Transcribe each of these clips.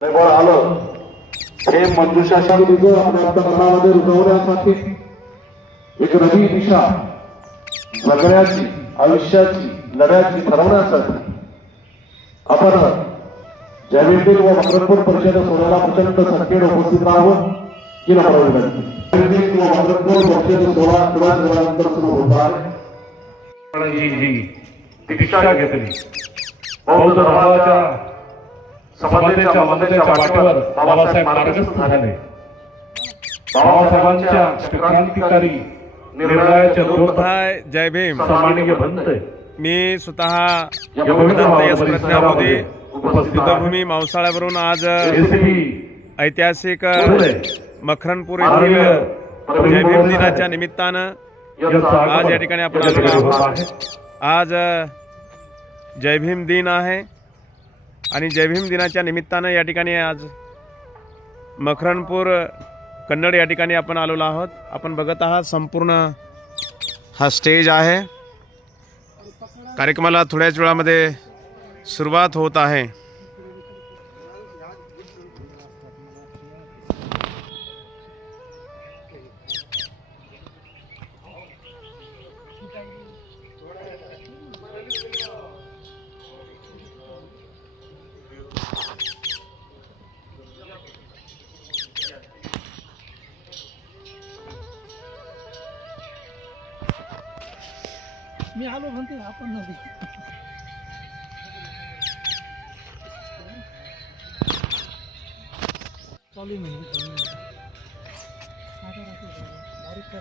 बळ आलं. हे मंजुषा शक्तीचं अंतकरणामध्ये रुजवण्यासाठी एक नवी दिशा. जगण्याची आयुष्याची लढ्याची ठरवण्यासाठी. आपण जयवेंद्र व भागरपूर परिषद सोहळ्याला प्रचंड संख्येने उपस्थित राहावं की नम्र विनंती व भागरपूर परिषद सोहळा थोड्या वेळानंतर सुरू होत आहे. जी जी. दीक्षा घेतली. वाटेवर बाबासाहेब मार्गस्थ झाले. बाबासाहेबांच्या क्रांतिकारी निर्णयाच्या जय भीम. सन्माननीय बंद मी स्वतः प्रज्ञा मोदी युद्धभूमी मावसाळ्यावरून आज ऐतिहासिक मखरणपूर येथील जय भीम दिनाच्या निमित्तानं आज या ठिकाणी आपण. आज जय भीम दिन आहे. आणि जयभीम दिनाच्या निमित्तानं या ठिकाणी आज मखरणपूर कन्नड या ठिकाणी आपण आलेलो आहोत. आपण बघत आहात संपूर्ण हा स्टेज आहे. कार्यक्रमाला थोड्याच वेळामध्ये सुरुवात होत आहे. मी आलो म्हणते आपण नव्हती चालू म्हणजे बारीक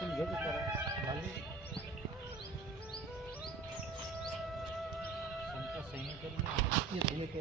तुम घेतो करा ये धुए के